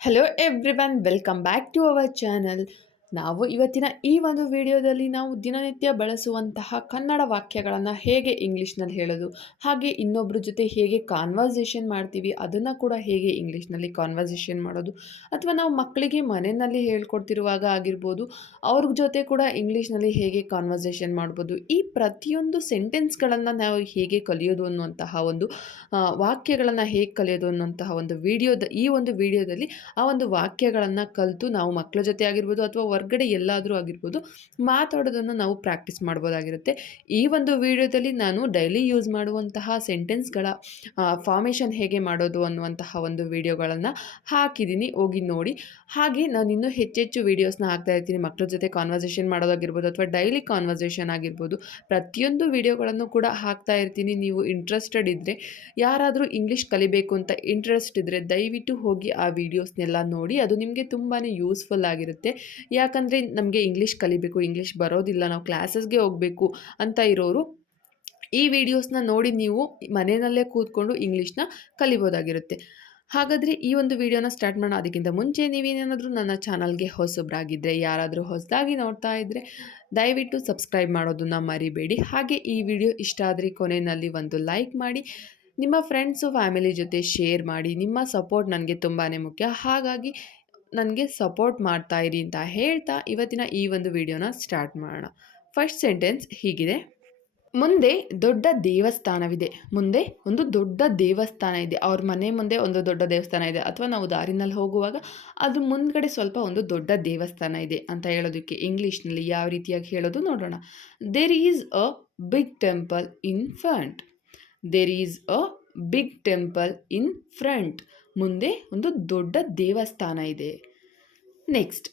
Hello everyone, welcome back to our channel. ನಾವು ಇವತ್ತಿನ ಈ ಒಂದು ವಿಡಿಯೋದಲ್ಲಿ ನಾವು ದಿನನಿತ್ಯ ಬಳಸುವಂತಹ ಕನ್ನಡ ವಾಕ್ಯಗಳನ್ನು ಹೇಗೆ ಇಂಗ್ಲೀಷ್ನಲ್ಲಿ ಹೇಳೋದು, ಹಾಗೆ ಇನ್ನೊಬ್ಬರ ಜೊತೆ ಹೇಗೆ ಕಾನ್ವರ್ಸೇಷನ್ ಮಾಡ್ತೀವಿ ಅದನ್ನು ಕೂಡ ಹೇಗೆ ಇಂಗ್ಲೀಷ್ನಲ್ಲಿ ಕಾನ್ವರ್ಸೇಷನ್ ಮಾಡೋದು, ಅಥವಾ ನಾವು ಮಕ್ಕಳಿಗೆ ಮನೆಯಲ್ಲಿ ಹೇಳ್ಕೊಡ್ತಿರುವಾಗ ಆಗಿರ್ಬೋದು, ಅವ್ರ ಜೊತೆ ಕೂಡ ಇಂಗ್ಲೀಷ್ನಲ್ಲಿ ಹೇಗೆ ಕಾನ್ವರ್ಸೇಷನ್ ಮಾಡ್ಬೋದು, ಈ ಪ್ರತಿಯೊಂದು ಸೆಂಟೆನ್ಸ್ಗಳನ್ನು ನಾವು ಹೇಗೆ ಕಲಿಯೋದು ಅನ್ನುವಂತಹ ಒಂದು ವಾಕ್ಯಗಳನ್ನು ಹೇಗೆ ಕಲಿಯೋದು ಅನ್ನುವಂತಹ ಒಂದು ಈ ಒಂದು ವಿಡಿಯೋದಲ್ಲಿ ಆ ಒಂದು ವಾಕ್ಯಗಳನ್ನು ಕಲಿತು ನಾವು ಮಕ್ಕಳ ಜೊತೆ ಆಗಿರ್ಬೋದು ಅಥವಾ ಹೊರ್ಗಡೆ ಎಲ್ಲಾದರೂ ಆಗಿರ್ಬೋದು ಮಾತಾಡೋದನ್ನು ನಾವು ಪ್ರಾಕ್ಟೀಸ್ ಮಾಡ್ಬೋದಾಗಿರುತ್ತೆ. ಈ ಒಂದು ವಿಡಿಯೋದಲ್ಲಿ ನಾನು ಡೈಲಿ ಯೂಸ್ ಮಾಡುವಂತಹ ಸೆಂಟೆನ್ಸ್ಗಳ ಫಾರ್ಮೇಷನ್ ಹೇಗೆ ಮಾಡೋದು ಅನ್ನುವಂತಹ ಒಂದು ವಿಡಿಯೋಗಳನ್ನು ಹಾಕಿದ್ದೀನಿ, ಹೋಗಿ ನೋಡಿ. ಹಾಗೆ ನಾನು ಇನ್ನೂ ಹೆಚ್ಚೆಚ್ಚು ವೀಡಿಯೋಸ್ನ ಹಾಕ್ತಾ ಇರ್ತೀನಿ, ಮಕ್ಕಳ ಜೊತೆ ಕಾನ್ವರ್ಸೇಷನ್ ಮಾಡೋದಾಗಿರ್ಬೋದು ಅಥವಾ ಡೈಲಿ ಕಾನ್ವರ್ಸೇಷನ್ ಆಗಿರ್ಬೋದು, ಪ್ರತಿಯೊಂದು ವಿಡಿಯೋಗಳನ್ನು ಕೂಡ ಹಾಕ್ತಾ ಇರ್ತೀನಿ. ನೀವು ಇಂಟ್ರೆಸ್ಟೆಡ್ ಇದ್ದರೆ, ಯಾರಾದರೂ ಇಂಗ್ಲೀಷ್ ಕಲಿಬೇಕು ಅಂತ ಇಂಟ್ರೆಸ್ಟ್ ಇದ್ದರೆ ದಯವಿಟ್ಟು ಹೋಗಿ ಆ ವಿಡಿಯೋಸ್ನೆಲ್ಲ ನೋಡಿ. ಅದು ನಿಮಗೆ ತುಂಬಾ ಯೂಸ್ಫುಲ್ ಆಗಿರುತ್ತೆ. ಯಾಕಂದರೆ ನಮಗೆ ಇಂಗ್ಲೀಷ್ ಕಲಿಬೇಕು, ಇಂಗ್ಲೀಷ್ ಬರೋದಿಲ್ಲ, ನಾವು ಕ್ಲಾಸಸ್ಗೆ ಹೋಗಬೇಕು ಅಂತ ಇರೋರು ಈ ವಿಡಿಯೋಸ್ನ ನೋಡಿ ನೀವು ಮನೆಯಲ್ಲೇ ಕೂತ್ಕೊಂಡು ಇಂಗ್ಲೀಷ್ನ ಕಲಿಬೋದಾಗಿರುತ್ತೆ. ಹಾಗಾದರೆ ಈ ಒಂದು ವಿಡಿಯೋನ ಸ್ಟಾರ್ಟ್ ಮಾಡೋಣ. ಅದಕ್ಕಿಂತ ಮುಂಚೆ ನೀವೇನೇನಾದರೂ ನನ್ನ ಚಾನಲ್ಗೆ ಹೊಸಬ್ರಾಗಿದ್ದರೆ, ಯಾರಾದರೂ ಹೊಸದಾಗಿ ನೋಡ್ತಾ ಇದ್ದರೆ ದಯವಿಟ್ಟು ಸಬ್ಸ್ಕ್ರೈಬ್ ಮಾಡೋದನ್ನು ಮರಿಬೇಡಿ. ಹಾಗೆ ಈ ವಿಡಿಯೋ ಇಷ್ಟ ಆದರೆ ಕೊನೆಯಲ್ಲಿ ಒಂದು ಲೈಕ್ ಮಾಡಿ, ನಿಮ್ಮ ಫ್ರೆಂಡ್ಸು ಫ್ಯಾಮಿಲಿ ಜೊತೆ ಶೇರ್ ಮಾಡಿ. ನಿಮ್ಮ ಸಪೋರ್ಟ್ ನನಗೆ ತುಂಬಾ ಮುಖ್ಯ, ಹಾಗಾಗಿ ನನಗೆ ಸಪೋರ್ಟ್ ಮಾಡ್ತಾ ಇರಿ ಅಂತ ಹೇಳ್ತಾ ಇವತ್ತಿನ ಈ ಒಂದು ವಿಡಿಯೋನ ಸ್ಟಾರ್ಟ್ ಮಾಡೋಣ. ಫಸ್ಟ್ ಸೆಂಟೆನ್ಸ್ ಹೀಗಿದೆ: ಮುಂದೆ ದೊಡ್ಡ ದೇವಸ್ಥಾನವಿದೆ. ಮುಂದೆ ಒಂದು ದೊಡ್ಡ ದೇವಸ್ಥಾನ ಇದೆ. ಅವ್ರ ಮನೆ ಮುಂದೆ ಒಂದು ದೊಡ್ಡ ದೇವಸ್ಥಾನ ಇದೆ, ಅಥವಾ ನಾವು ದಾರಿನಲ್ಲಿ ಹೋಗುವಾಗ ಅದು ಮುಂದ್ಗಡೆ ಸ್ವಲ್ಪ ಒಂದು ದೊಡ್ಡ ದೇವಸ್ಥಾನ ಇದೆ ಅಂತ ಹೇಳೋದಕ್ಕೆ ಇಂಗ್ಲೀಷ್ನಲ್ಲಿ ಯಾವ ರೀತಿಯಾಗಿ ಹೇಳೋದು ನೋಡೋಣ. There is a big temple in front. There is a big temple in front. ಮುಂದೆ ಒಂದು ದೊಡ್ಡ ದೇವಸ್ಥಾನ ಇದೆ. ನೆಕ್ಸ್ಟ್,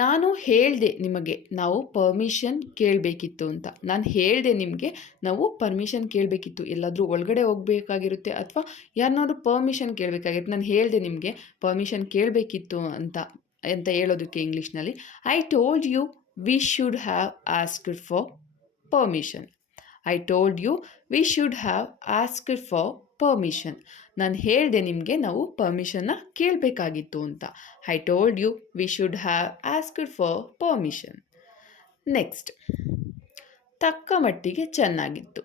ನಾನು ಹೇಳಿದೆ ನಿಮಗೆ ನಾವು ಪರ್ಮಿಷನ್ ಕೇಳಬೇಕಿತ್ತು ಅಂತ. ನಾನು ಹೇಳಿದೆ ನಿಮಗೆ ನಾವು ಪರ್ಮಿಷನ್ ಕೇಳಬೇಕಿತ್ತು, ಎಲ್ಲಾದರೂ ಒಳಗಡೆ ಹೋಗಬೇಕಾಗಿರುತ್ತೆ ಅಥವಾ ಯಾರನ್ನಾದ್ರೂ ಪರ್ಮಿಷನ್ ಕೇಳಬೇಕಾಗಿರುತ್ತೆ. ನಾನು ಹೇಳಿದೆ ನಿಮಗೆ ಪರ್ಮಿಷನ್ ಕೇಳಬೇಕಿತ್ತು ಅಂತ ಅಂತ ಹೇಳೋದಕ್ಕೆ ಇಂಗ್ಲೀಷ್ನಲ್ಲಿ I told you we should have asked for permission. I told you we should have asked for permission. ನಾನು ಹೇಳಿದೆ ನಿಮಗೆ ನಾವು ಪರ್ಮಿಷನ್ನ ಕೇಳಬೇಕಾಗಿತ್ತು ಅಂತ. I told you we should have asked for permission. Next, ತಕ್ಕ ಮಟ್ಟಿಗೆ ಚೆನ್ನಾಗಿತ್ತು.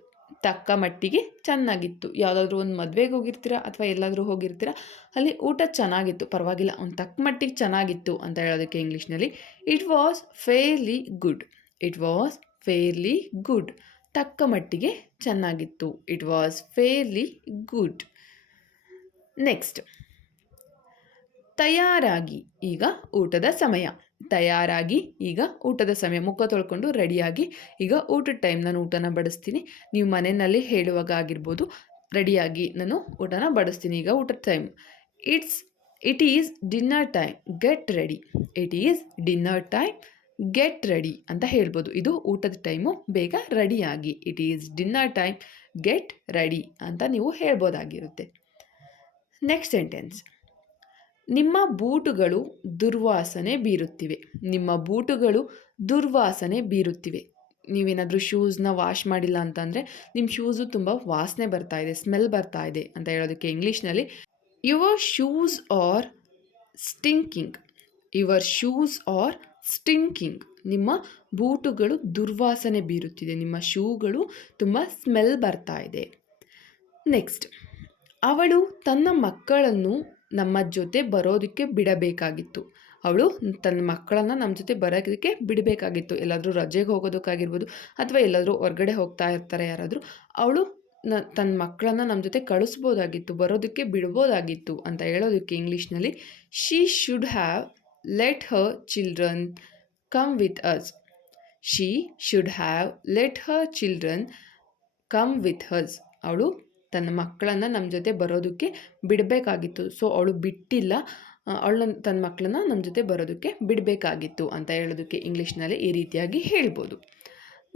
ತಕ್ಕ ಮಟ್ಟಿಗೆ ಚೆನ್ನಾಗಿತ್ತು. ಯಾವುದಾದ್ರೂ ಒಂದು ಮದುವೆಗೆ ಹೋಗಿರ್ತೀರ ಅಥವಾ ಎಲ್ಲಾದರೂ ಹೋಗಿರ್ತೀರ, ಅಲ್ಲಿ ಊಟ ಚೆನ್ನಾಗಿತ್ತು, ಪರವಾಗಿಲ್ಲ, ಒಂದು ತಕ್ಕ ಮಟ್ಟಿಗೆ ಚೆನ್ನಾಗಿತ್ತು ಅಂತ ಹೇಳೋದಕ್ಕೆ ಇಂಗ್ಲೀಷ್ನಲ್ಲಿ it was fairly good. It was fairly good. ತಕ್ಕ ಮಟ್ಟಿಗೆ ಚೆನ್ನಾಗಿತ್ತು. It was fairly good. Next, ತಯಾರಾಗಿ, ಈಗ ಊಟದ ಸಮಯ. ತಯಾರಾಗಿ, ಈಗ ಊಟದ ಸಮಯ. ಮುಖ ತೊಳ್ಕೊಂಡು ರೆಡಿಯಾಗಿ, ಈಗ ಊಟದ ಟೈಮ್, ನಾನು ಊಟನ ಬಡಿಸ್ತೀನಿ. ನೀವು ಮನೆಯಲ್ಲಿ ಹೇಳುವಾಗ ಆಗಿರ್ಬೋದು, ರೆಡಿಯಾಗಿ ನಾನು ಊಟನ ಬಡಿಸ್ತೀನಿ, ಈಗ ಊಟದ time. It is dinner time, get ready. It is dinner time, get ready ಅಂತ ಹೇಳ್ಬೋದು. ಇದು ಊಟದ ಟೈಮು, ಬೇಗ ರೆಡಿಯಾಗಿ. It is dinner time, get ready ಅಂತ ನೀವು ಹೇಳ್ಬೋದಾಗಿರುತ್ತೆ. ನೆಕ್ಸ್ಟ್ ಸೆಂಟೆನ್ಸ್, ನಿಮ್ಮ ಬೂಟುಗಳು ದುರ್ವಾಸನೆ ಬೀರುತ್ತಿವೆ. ನಿಮ್ಮ ಬೂಟುಗಳು ದುರ್ವಾಸನೆ ಬೀರುತ್ತಿವೆ. ನೀವೇನಾದರೂ ಶೂಸ್ನ ವಾಶ್ ಮಾಡಿಲ್ಲ ಅಂತಂದರೆ ನಿಮ್ಮ ಶೂಸು ತುಂಬ ವಾಸನೆ ಬರ್ತಾ ಇದೆ, ಸ್ಮೆಲ್ ಬರ್ತಾ ಇದೆ ಅಂತ ಹೇಳೋದಕ್ಕೆ ಇಂಗ್ಲೀಷ್ನಲ್ಲಿ your shoes are stinking. Your shoes are stinking. ನಿಮ್ಮ ಬೂಟುಗಳು ದುರ್ವಾಸನೆ ಬೀರುತ್ತಿದೆ, ನಿಮ್ಮ ಶೂಗಳು ತುಂಬ ಸ್ಮೆಲ್ ಬರ್ತಾ ಇದೆ. ನೆಕ್ಸ್ಟ್, ಅವಳು ತನ್ನ ಮಕ್ಕಳನ್ನು ನಮ್ಮ ಜೊತೆ ಬರೋದಕ್ಕೆ ಬಿಡಬೇಕಾಗಿತ್ತು. ಅವಳು ತನ್ನ ಮಕ್ಕಳನ್ನು ನಮ್ಮ ಜೊತೆ ಬರೋದಕ್ಕೆ ಬಿಡಬೇಕಾಗಿತ್ತು. ಎಲ್ಲಾದರೂ ರಜೆಗೆ ಹೋಗೋದಕ್ಕಾಗಿರ್ಬೋದು ಅಥವಾ ಎಲ್ಲಾದರೂ ಹೊರಗಡೆ ಹೋಗ್ತಾ ಇರ್ತಾರೆ ಯಾರಾದರೂ, ಅವಳು ತನ್ನ ಮಕ್ಕಳನ್ನು ನಮ್ಮ ಜೊತೆ ಕಳಿಸ್ಬೋದಾಗಿತ್ತು, ಬರೋದಕ್ಕೆ ಬಿಡ್ಬೋದಾಗಿತ್ತು ಅಂತ ಹೇಳೋದಕ್ಕೆ ಇಂಗ್ಲೀಷ್ನಲ್ಲಿ she should have let her children come with us. She should have let her children come with us. ಅವಳು ತನ್ನ ಮಕ್ಕಳನ್ನು ನಮ್ಮ ಜೊತೆ ಬರೋದಕ್ಕೆ ಬಿಡಬೇಕಾಗಿತ್ತು. ಸೊ ಅವಳು ಬಿಟ್ಟಿಲ್ಲ, ತನ್ನ ಮಕ್ಕಳನ್ನ ನಮ್ಮ ಜೊತೆ ಬರೋದಕ್ಕೆ ಬಿಡಬೇಕಾಗಿತ್ತು ಅಂತ ಹೇಳೋದಕ್ಕೆ ಇಂಗ್ಲೀಷ್ನಲ್ಲಿ ಈ ರೀತಿಯಾಗಿ ಹೇಳ್ಬೋದು.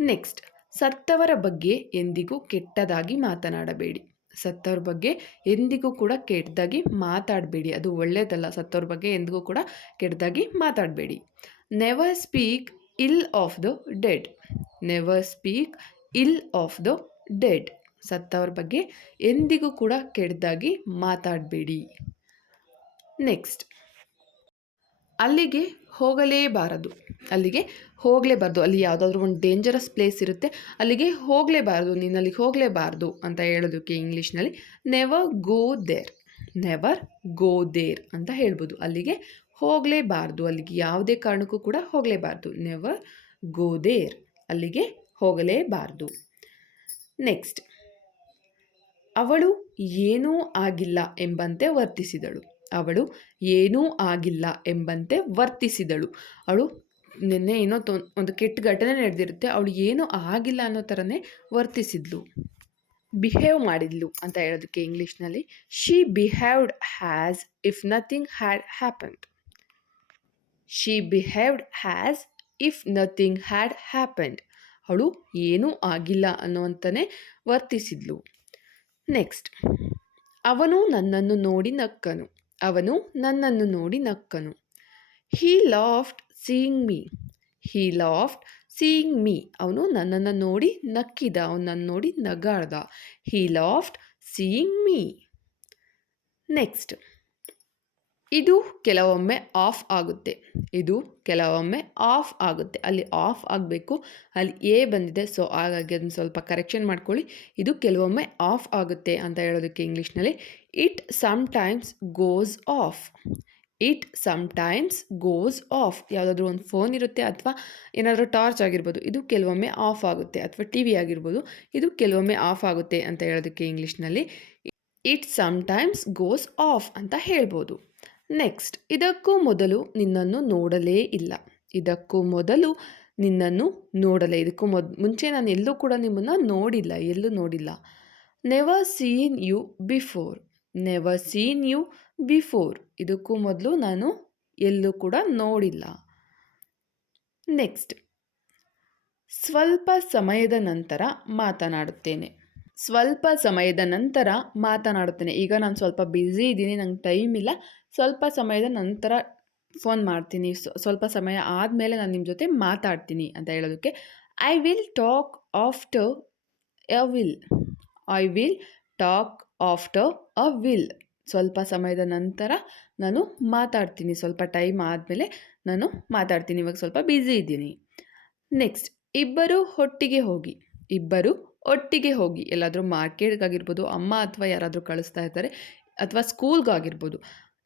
ನೆಕ್ಸ್ಟ್, ಸತ್ತವರ ಬಗ್ಗೆ ಎಂದಿಗೂ ಕೆಟ್ಟದಾಗಿ ಮಾತನಾಡಬೇಡಿ. ಸತ್ತವ್ರ ಬಗ್ಗೆ ಎಂದಿಗೂ ಕೂಡ ಕೆಟ್ಟದಾಗಿ ಮಾತಾಡಬೇಡಿ, ಅದು ಒಳ್ಳೆಯದಲ್ಲ. ಸತ್ತವ್ರ ಬಗ್ಗೆ ಎಂದಿಗೂ ಕೂಡ ಕೆಟ್ಟದಾಗಿ ಮಾತಾಡಬೇಡಿ. ನೆವರ್ ಸ್ಪೀಕ್ ಇಲ್ of the dead. Never speak ಇಲ್ ಆಫ್ ದ ಡೆಡ್. ಸತ್ತವ್ರ ಬಗ್ಗೆ ಎಂದಿಗೂ ಕೂಡ ಕೆಟ್ಟದಾಗಿ ಮಾತಾಡಬೇಡಿ. ನೆಕ್ಸ್ಟ್, ಅಲ್ಲಿಗೆ ಹೋಗಲೇಬಾರದು. ಅಲ್ಲಿಗೆ ಹೋಗಲೇಬಾರ್ದು. ಅಲ್ಲಿ ಯಾವುದಾದ್ರೂ ಒಂದು ಡೇಂಜರಸ್ ಪ್ಲೇಸ್ ಇರುತ್ತೆ, ಅಲ್ಲಿಗೆ ಹೋಗಲೇಬಾರ್ದು, ನೀನು ಅಲ್ಲಿಗೆ ಹೋಗಲೇಬಾರ್ದು ಅಂತ ಹೇಳೋದಕ್ಕೆ ಇಂಗ್ಲೀಷ್ನಲ್ಲಿ never go there. Never go there ಅಂತ ಹೇಳ್ಬೋದು. ಅಲ್ಲಿಗೆ ಹೋಗಲೇಬಾರ್ದು, ಅಲ್ಲಿಗೆ ಯಾವುದೇ ಕಾರಣಕ್ಕೂ ಕೂಡ ಹೋಗಲೇಬಾರ್ದು. ನೆವರ್ ಗೋ ದೇರ್, ಅಲ್ಲಿಗೆ ಹೋಗಲೇಬಾರ್ದು. ನೆಕ್ಸ್ಟ್, ಅವಳು ಏನೂ ಆಗಿಲ್ಲ ಎಂಬಂತೆ ವರ್ತಿಸಿದಳು. ಅವಳು ಏನೂ ಆಗಿಲ್ಲ ಎಂಬಂತೆ ವರ್ತಿಸಿದಳು. ಅವಳು ನಿನ್ನೆ ಏನೋ ಒಂದು ಕೆಟ್ಟ ಘಟನೆ ನಡೆದಿರುತ್ತೆ, ಅವಳು ಏನೂ ಆಗಿಲ್ಲ ಅನ್ನೋ ಥರನೇ ವರ್ತಿಸಿದ್ಲು, ಬಿಹೇವ್ ಮಾಡಿದ್ಲು ಅಂತ ಹೇಳೋದಕ್ಕೆ ಇಂಗ್ಲೀಷ್ನಲ್ಲಿ she behaved has if nothing had happened. She behaved has if nothing had happened. ಅವಳು ಏನೂ ಆಗಿಲ್ಲ ಅನ್ನುವಂತನೇ ವರ್ತಿಸಿದ್ಲು. ನೆಕ್ಸ್ಟ್, ಅವನು ನನ್ನನ್ನು ನೋಡಿ ನಕ್ಕನು. ಅವನು ನನ್ನನ್ನು ನೋಡಿ ನಕ್ಕನು. ಹೀ ಲಾಫ್ಡ್ ಸೀಯಿಂಗ್ ಮೀ. ಹೀ ಲಾಫ್ಡ್ ಸೀಯಿಂಗ್ ಮೀ. ಅವನು ನನ್ನನ್ನು ನೋಡಿ ನಕ್ಕಿದ, ಅವನು ನನ್ನ ನೋಡಿ ನಗಾಡ್ದ. ಹೀ ಲಾಫ್ಡ್ ಸೀಯಿಂಗ್ ಮೀ. ನೆಕ್ಸ್ಟ್, ಇದು ಕೆಲವೊಮ್ಮೆ ಆಫ್ ಆಗುತ್ತೆ. ಇದು ಕೆಲವೊಮ್ಮೆ ಆಫ್ ಆಗುತ್ತೆ. ಅಲ್ಲಿ ಆಫ್ ಆಗಬೇಕು, ಅಲ್ಲಿ ಎ ಬಂದಿದೆ, ಸೊ ಹಾಗಾಗಿ ಅದನ್ನು ಸ್ವಲ್ಪ ಕರೆಕ್ಷನ್ ಮಾಡ್ಕೊಳ್ಳಿ. ಇದು ಕೆಲವೊಮ್ಮೆ ಆಫ್ ಆಗುತ್ತೆ ಅಂತ ಹೇಳೋದಕ್ಕೆ ಇಂಗ್ಲೀಷ್ನಲ್ಲಿ it sometimes goes of. It sometimes goes of. ಯಾವುದಾದ್ರೂ ಒಂದು ಫೋನ್ ಇರುತ್ತೆ ಅಥವಾ ಏನಾದರೂ ಟಾರ್ಚ್ ಆಗಿರ್ಬೋದು, ಇದು ಕೆಲವೊಮ್ಮೆ ಆಫ್ ಆಗುತ್ತೆ. ಅಥವಾ ಟಿ ವಿ ಆಗಿರ್ಬೋದು, ಇದು ಕೆಲವೊಮ್ಮೆ ಆಫ್ ಆಗುತ್ತೆ ಅಂತ ಹೇಳೋದಕ್ಕೆ ಇಂಗ್ಲೀಷ್ನಲ್ಲಿ ಇಟ್ ಸಮ್ಟೈಮ್ಸ್ ಗೋಸ್ ಆಫ್ ಅಂತ ಹೇಳ್ಬೋದು. ನೆಕ್ಸ್ಟ್, ಇದಕ್ಕೂ ಮೊದಲು ನಿನ್ನನ್ನು ನೋಡಲೇ ಇಲ್ಲ. ಇದಕ್ಕೂ ಮೊದಲು ನಿನ್ನನ್ನು ನೋಡಲೇ, ಇದಕ್ಕೂ ಮುಂಚೆ ನಾನು ಎಲ್ಲೂ ಕೂಡ ನಿಮ್ಮನ್ನು ನೋಡಿಲ್ಲ, ಎಲ್ಲೂ ನೋಡಿಲ್ಲ. Never seen you before. Never seen you before. ಇದಕ್ಕೂ ಮೊದಲು ನಾನು ಎಲ್ಲೂ ಕೂಡ ನೋಡಿಲ್ಲ. ನೆಕ್ಸ್ಟ್, ಸ್ವಲ್ಪ ಸಮಯದ ನಂತರ ಮಾತನಾಡುತ್ತೇನೆ. ಸ್ವಲ್ಪ ಸಮಯದ ನಂತರ ಮಾತನಾಡುತ್ತೇನೆ. ಈಗ ನಾನು ಸ್ವಲ್ಪ ಬ್ಯುಸಿ ಇದ್ದೀನಿ, ನಂಗೆ ಟೈಮ್ ಇಲ್ಲ, ಸ್ವಲ್ಪ ಸಮಯದ ನಂತರ ಫೋನ್ ಮಾಡ್ತೀನಿ, ಸ್ವಲ್ಪ ಸಮಯ ಆದಮೇಲೆ ನಾನು ನಿಮ್ಮ ಜೊತೆ ಮಾತಾಡ್ತೀನಿ ಅಂತ ಹೇಳೋದಕ್ಕೆ I will talk after A will. I will talk after a will. ಸ್ವಲ್ಪ ಸಮಯದ ನಂತರ ನಾನು ಮಾತಾಡ್ತೀನಿ, ಸ್ವಲ್ಪ ಟೈಮ್ ಆದಮೇಲೆ ನಾನು ಮಾತಾಡ್ತೀನಿ, ಇವಾಗ ಸ್ವಲ್ಪ ಬ್ಯುಸಿ ಇದ್ದೀನಿ. ನೆಕ್ಸ್ಟ್, ಇಬ್ಬರು ಒಟ್ಟಿಗೆ ಹೋಗಿ. ಇಬ್ಬರು ಒಟ್ಟಿಗೆ ಹೋಗಿ, ಎಲ್ಲಾದರೂ ಮಾರ್ಕೆಟ್ಗಾಗಿರ್ಬೋದು, ಅಮ್ಮ ಅಥವಾ ಯಾರಾದರೂ ಕಳಿಸ್ತಾ ಇರ್ತಾರೆ, ಅಥವಾ ಸ್ಕೂಲ್ಗಾಗಿರ್ಬೋದು,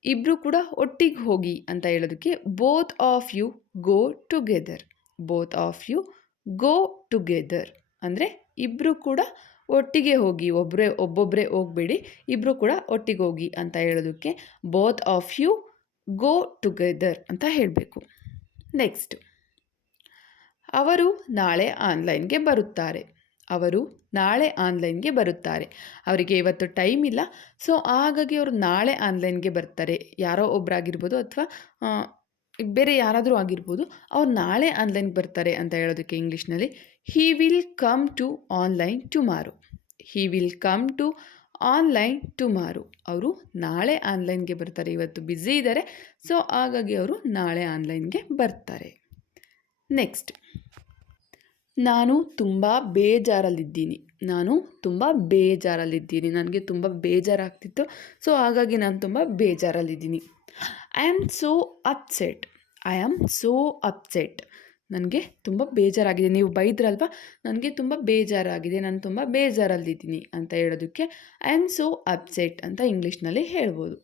ಇಬ್ಬರು ಕೂಡ ಒಟ್ಟಿಗೆ ಹೋಗಿ ಅಂತ ಹೇಳೋದಕ್ಕೆ both of you go together. Both of you go together ಅಂದರೆ ಇಬ್ಬರು ಕೂಡ ಒಟ್ಟಿಗೆ ಹೋಗಿ, ಒಬ್ಬೊಬ್ಬರೇ ಹೋಗಬೇಡಿ, ಇಬ್ಬರು ಕೂಡ ಒಟ್ಟಿಗೆ ಹೋಗಿ ಅಂತ ಹೇಳೋದಕ್ಕೆ both of you go together ಅಂತ ಹೇಳಬೇಕು. ನೆಕ್ಸ್ಟ್, ಅವರು ನಾಳೆ ಆನ್ಲೈನ್ಗೆ ಬರುತ್ತಾರೆ. ಅವರು ನಾಳೆ ಆನ್ಲೈನ್ಗೆ ಬರುತ್ತಾರೆ. ಅವರಿಗೆ ಇವತ್ತು ಟೈಮ್ ಇಲ್ಲ, ಸೊ ಹಾಗಾಗಿ ಅವರು ನಾಳೆ ಆನ್ಲೈನ್ಗೆ ಬರ್ತಾರೆ. ಯಾರೋ ಒಬ್ಬರಾಗಿರ್ಬೋದು ಅಥವಾ ಬೇರೆ ಯಾರಾದರೂ ಆಗಿರ್ಬೋದು, ಅವ್ರು ನಾಳೆ ಆನ್ಲೈನ್ಗೆ ಬರ್ತಾರೆ ಅಂತ ಹೇಳೋದಕ್ಕೆ ಇಂಗ್ಲೀಷ್ನಲ್ಲಿ he will come to online tomorrow. He will come to online tomorrow. ಅವರು ನಾಳೆ ಆನ್ಲೈನ್ಗೆ ಬರ್ತಾರೆ, ಇವತ್ತು ಬ್ಯುಸಿ ಇದ್ದಾರೆ, ಸೊ ಹಾಗಾಗಿ ಅವರು ನಾಳೆ ಆನ್ಲೈನ್ಗೆ ಬರ್ತಾರೆ. ನೆಕ್ಸ್ಟ್, ನಾನು ತುಂಬ ಬೇಜಾರಲ್ಲಿದ್ದೀನಿ. ನಾನು ತುಂಬ ಬೇಜಾರಲ್ಲಿದ್ದೀನಿ, ನನಗೆ ತುಂಬ ಬೇಜಾರಾಗ್ತಿತ್ತು, ಸೊ ಹಾಗಾಗಿ ನಾನು ತುಂಬ ಬೇಜಾರಲ್ಲಿದ್ದೀನಿ. I am so upset. I am so upset. ನನಗೆ ತುಂಬ ಬೇಜಾರಾಗಿದೆ. ನೀವು ಬೈದ್ರಲ್ವ, ನನಗೆ ತುಂಬ ಬೇಜಾರಾಗಿದೆ, ನಾನು ತುಂಬ ಬೇಜಾರಲ್ಲಿದ್ದೀನಿ ಅಂತ ಹೇಳೋದಕ್ಕೆ ಐ ಆಮ್ ಸೋ ಅಪ್ಸೆಟ್ ಅಂತ ಇಂಗ್ಲೀಷ್ನಲ್ಲಿ ಹೇಳ್ಬೋದು.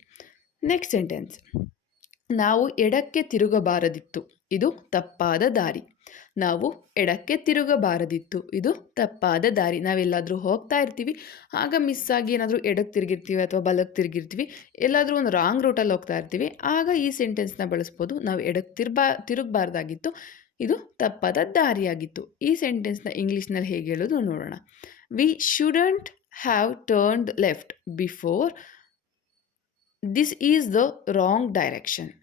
ನೆಕ್ಸ್ಟ್ ಸೆಂಟೆನ್ಸ್, ನಾವು ಎಡಕ್ಕೆ ತಿರುಗಬಾರದಿತ್ತು, ಇದು ತಪ್ಪಾದ ದಾರಿ. ನಾವು ಎಡಕ್ಕೆ ತಿರುಗಬಾರದಿತ್ತು, ಇದು ತಪ್ಪಾದ ದಾರಿ. ನಾವೆಲ್ಲಾದರೂ ಹೋಗ್ತಾ ಇರ್ತೀವಿ, ಆಗ ಮಿಸ್ ಆಗಿ ಏನಾದರೂ ಎಡಕ್ಕೆ ತಿರುಗಿರ್ತೀವಿ ಅಥವಾ ಬಲಕ್ಕೆ ತಿರುಗಿರ್ತೀವಿ, ಎಲ್ಲಾದರೂ ಒಂದು ರಾಂಗ್ ರೂಟಲ್ಲಿ ಹೋಗ್ತಾ ಇರ್ತೀವಿ, ಆಗ ಈ ಸೆಂಟೆನ್ಸ್ನ ಬಳಸ್ಬೋದು. ನಾವು ಎಡಕ್ಕೆ ತಿರುಗಬಾರ್ದಾಗಿತ್ತು, ಇದು ತಪ್ಪಾದ ದಾರಿಯಾಗಿತ್ತು. ಈ ಸೆಂಟೆನ್ಸ್ನ ಇಂಗ್ಲೀಷ್ನಲ್ಲಿ ಹೇಗೆ ಹೇಳೋದು ನೋಡೋಣ. V shouldn't have turned left before, this is the wrong direction.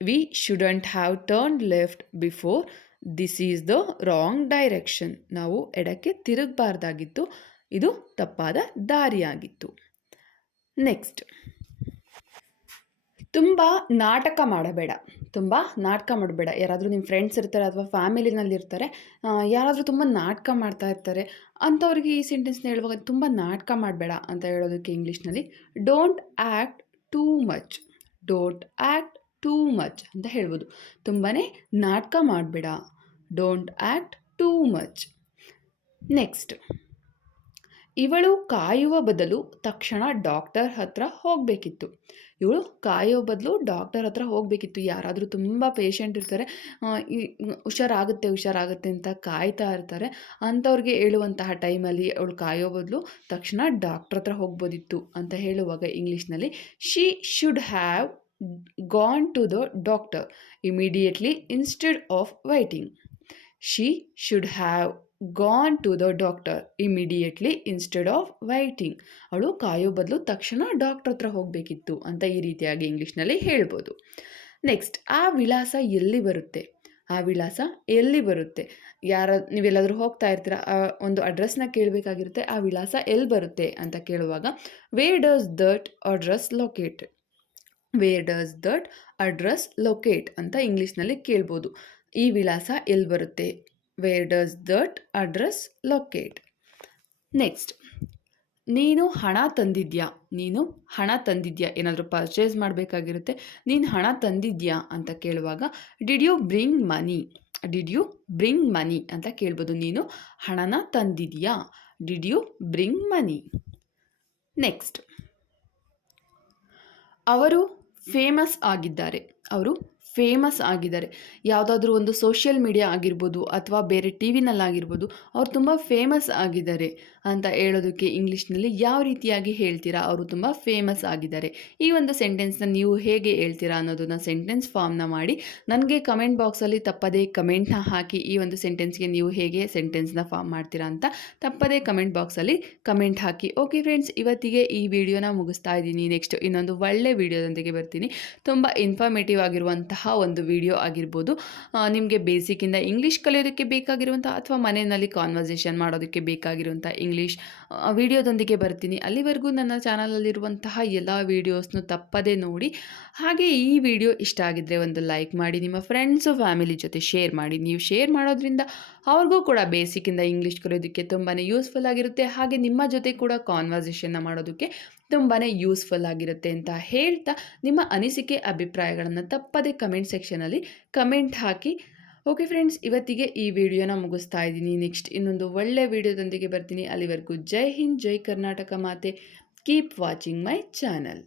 We shouldn't have turned left before, this is the wrong direction. ನಾವು ಎಡಕ್ಕೆ ತಿರುಗಬಾರ್ದಾಗಿತ್ತು, ಇದು ತಪ್ಪಾದ ದಾರಿಯಾಗಿತ್ತು. ನೆಕ್ಸ್ಟ್, ತುಂಬ ನಾಟಕ ಮಾಡಬೇಡ. ತುಂಬ ನಾಟಕ ಮಾಡಬೇಡ. ಯಾರಾದರೂ ನಿಮ್ಮ ಫ್ರೆಂಡ್ಸ್ ಇರ್ತಾರೆ ಅಥವಾ ಫ್ಯಾಮಿಲಿನಲ್ಲಿ ಇರ್ತಾರೆ, ಯಾರಾದರೂ ತುಂಬ ನಾಟಕ ಮಾಡ್ತಾ ಇರ್ತಾರೆ, ಅಂಥವ್ರಿಗೆ ಈ ಸೆಂಟೆನ್ಸ್ನ ಹೇಳುವಾಗ ತುಂಬ ನಾಟಕ ಮಾಡಬೇಡ ಅಂತ ಹೇಳೋದಕ್ಕೆ ಇಂಗ್ಲೀಷ್ನಲ್ಲಿ don't act too much. Don't act too much ಅಂತ ಹೇಳ್ಬೋದು. ತುಂಬಾ ನಾಟಕ ಮಾಡಬೇಡ. Don't act too much. Next, ಇವಳು ಕಾಯುವ ಬದಲು ತಕ್ಷಣ ಡಾಕ್ಟರ್ ಹತ್ರ ಹೋಗಬೇಕಿತ್ತು. ಇವಳು ಕಾಯೋ ಬದಲು ಡಾಕ್ಟರ್ ಹತ್ರ ಹೋಗಬೇಕಿತ್ತು. ಯಾರಾದರೂ ತುಂಬ ಪೇಷಂಟ್ ಇರ್ತಾರೆ, ಈ ಹುಷಾರಾಗುತ್ತೆ ಅಂತ ಕಾಯ್ತಾ ಇರ್ತಾರೆ. ಅಂಥವ್ರಿಗೆ ಹೇಳುವಂತಹ ಟೈಮಲ್ಲಿ ಅವಳು ಕಾಯೋ ಬದಲು ತಕ್ಷಣ ಡಾಕ್ಟರ್ ಹತ್ರ ಹೋಗ್ಬೋದಿತ್ತು ಅಂತ ಹೇಳುವಾಗ ಇಂಗ್ಲೀಷ್ನಲ್ಲಿ she should have gone to the doctor immediately instead of waiting. She should have gone to the doctor immediately instead of waiting. ಅವಳು ಕಾಯೋ ಬದಲು ತಕ್ಷಣ ಡಾಕ್ಟರ್ ಹತ್ರ ಹೋಗಬೇಕಿತ್ತು ಅಂತ ಈ ರೀತಿಯಾಗಿ ಇಂಗ್ಲೀಷ್ನಲ್ಲಿ ಹೇಳ್ಬೋದು. ನೆಕ್ಸ್ಟ್, ಆ ವಿಳಾಸ ಎಲ್ಲಿ ಬರುತ್ತೆ? ಆ ವಿಳಾಸ ಎಲ್ಲಿ ಬರುತ್ತೆ? ನೀವೆಲ್ಲಾದರೂ ಹೋಗ್ತಾ ಇರ್ತೀರ, ಒಂದು ಅಡ್ರೆಸ್ನ ಕೇಳಬೇಕಾಗಿರುತ್ತೆ. ಆ ವಿಳಾಸ ಎಲ್ಲಿ ಬರುತ್ತೆ ಅಂತ ಕೇಳುವಾಗ where does that address locate? Where does that address locate ಅಂತ ಇಂಗ್ಲೀಷ್ನಲ್ಲಿ ಕೇಳ್ಬೋದು. ಈ ವಿಳಾಸ ಎಲ್ಲಿ ಬರುತ್ತೆ? Where does that address locate. Next, ನೀನು ಹಣ ತಂದಿದ್ಯಾ? ನೀನು ಹಣ ತಂದಿದ್ಯಾ? ಏನಾದರೂ ಪರ್ಚೇಸ್ ಮಾಡಬೇಕಾಗಿರುತ್ತೆ. ನೀನು ಹಣ ತಂದಿದ್ಯಾ ಅಂತ ಕೇಳುವಾಗ did you bring money? Did you bring money ಅಂತ ಕೇಳ್ಬೋದು. ನೀನು ಹಣನ ತಂದಿದ್ಯಾ? Did you bring money? Next, ಅವರು ಫೇಮಸ್ ಆಗಿದ್ದಾರೆ. ಅವರು ಫೇಮಸ್ ಆಗಿದ್ದಾರೆ. ಯಾವುದಾದ್ರೂ ಒಂದು ಸೋಷಿಯಲ್ ಮೀಡಿಯಾ ಆಗಿರ್ಬೋದು ಅಥವಾ ಬೇರೆ ಟಿ ವಿನಲ್ಲಾಗಿರ್ಬೋದು, ಅವ್ರು ತುಂಬ ಫೇಮಸ್ ಆಗಿದ್ದಾರೆ ಅಂತ ಹೇಳೋದಕ್ಕೆ ಇಂಗ್ಲೀಷ್ನಲ್ಲಿ ಯಾವ ರೀತಿಯಾಗಿ ಹೇಳ್ತೀರಾ? ಅವರು ತುಂಬ ಫೇಮಸ್ ಆಗಿದ್ದಾರೆ. ಈ ಒಂದು ಸೆಂಟೆನ್ಸ್ನ ನೀವು ಹೇಗೆ ಹೇಳ್ತೀರಾ ಅನ್ನೋದನ್ನು ಸೆಂಟೆನ್ಸ್ ಫಾರ್ಮ್ನ ಮಾಡಿ ನನಗೆ ಕಮೆಂಟ್ ಬಾಕ್ಸಲ್ಲಿ ತಪ್ಪದೇ ಕಮೆಂಟ್ನ ಹಾಕಿ. ಈ ಒಂದು ಸೆಂಟೆನ್ಸ್ಗೆ ನೀವು ಹೇಗೆ ಸೆಂಟೆನ್ಸ್ನ ಫಾರ್ಮ್ ಮಾಡ್ತೀರಾ ಅಂತ ತಪ್ಪದೇ ಕಮೆಂಟ್ ಬಾಕ್ಸಲ್ಲಿ ಕಮೆಂಟ್ ಹಾಕಿ. ಓಕೆ ಫ್ರೆಂಡ್ಸ್, ಇವತ್ತಿಗೆ ಈ ವಿಡಿಯೋನ ಮುಗಿಸ್ತಾ ಇದ್ದೀನಿ. ನೆಕ್ಸ್ಟ್ ಇನ್ನೊಂದು ಒಳ್ಳೆ ವಿಡಿಯೋದೊಂದಿಗೆ ಬರ್ತೀನಿ. ತುಂಬ ಇನ್ಫಾರ್ಮೇಟಿವ್ ಆಗಿರುವಂತಹ ಒಂದು ವಿಡಿಯೋ ಆಗಿರ್ಬೋದು. ನಿಮಗೆ ಬೇಸಿಕ್ಕಿಂದ ಇಂಗ್ಲೀಷ್ ಕಲಿಯೋದಕ್ಕೆ ಬೇಕಾಗಿರುವಂಥ ಅಥವಾ ಮನೆಯಲ್ಲಿ ಕಾನ್ವರ್ಸೇಷನ್ ಮಾಡೋದಕ್ಕೆ ಬೇಕಾಗಿರುವಂಥ ಇಂಗ್ಲೀಷ್ ವಿಡಿಯೋದೊಂದಿಗೆ ಬರ್ತೀನಿ. ಅಲ್ಲಿವರೆಗೂ ನನ್ನ ಚಾನಲಲ್ಲಿರುವಂತಹ ಎಲ್ಲ ವೀಡಿಯೋಸ್ನು ತಪ್ಪದೇ ನೋಡಿ. ಹಾಗೆ ಈ ವಿಡಿಯೋ ಇಷ್ಟ ಆಗಿದ್ದರೆ ಒಂದು ಲೈಕ್ ಮಾಡಿ, ನಿಮ್ಮ ಫ್ರೆಂಡ್ಸು ಫ್ಯಾಮಿಲಿ ಜೊತೆ ಶೇರ್ ಮಾಡಿ. ನೀವು ಶೇರ್ ಮಾಡೋದ್ರಿಂದ ಅವ್ರಿಗೂ ಕೂಡ ಬೇಸಿಕ್ಕಿಂದ ಇಂಗ್ಲೀಷ್ ಕಲಿಯೋದಕ್ಕೆ ತುಂಬಾ ಯೂಸ್ಫುಲ್ ಆಗಿರುತ್ತೆ. ಹಾಗೆ ನಿಮ್ಮ ಜೊತೆ ಕೂಡ ಕಾನ್ವರ್ಸೇಷನ್ನ ಮಾಡೋದಕ್ಕೆ ತುಂಬಾ ಯೂಸ್ಫುಲ್ ಆಗಿರುತ್ತೆ ಅಂತ ಹೇಳ್ತಾ, ನಿಮ್ಮ ಅನಿಸಿಕೆ ಅಭಿಪ್ರಾಯಗಳನ್ನು ತಪ್ಪದೇ ಕಮೆಂಟ್ ಸೆಕ್ಷನಲ್ಲಿ ಕಮೆಂಟ್ ಹಾಕಿ. ಓಕೆ ಫ್ರೆಂಡ್ಸ್, ಇವತ್ತಿಗೆ ಈ ವಿಡಿಯೋನ ಮುಗಿಸ್ತಾ ಇದ್ದೀನಿ. ನೆಕ್ಸ್ಟ್ ಇನ್ನೊಂದು ಒಳ್ಳೆ ವಿಡಿಯೋದೊಂದಿಗೆ ಬರ್ತೀನಿ. ಅಲ್ಲಿವರೆಗೂ ಜೈ ಹಿಂದ್, ಜೈ ಕರ್ನಾಟಕ ಮಾತೆ. Keep watching my channel.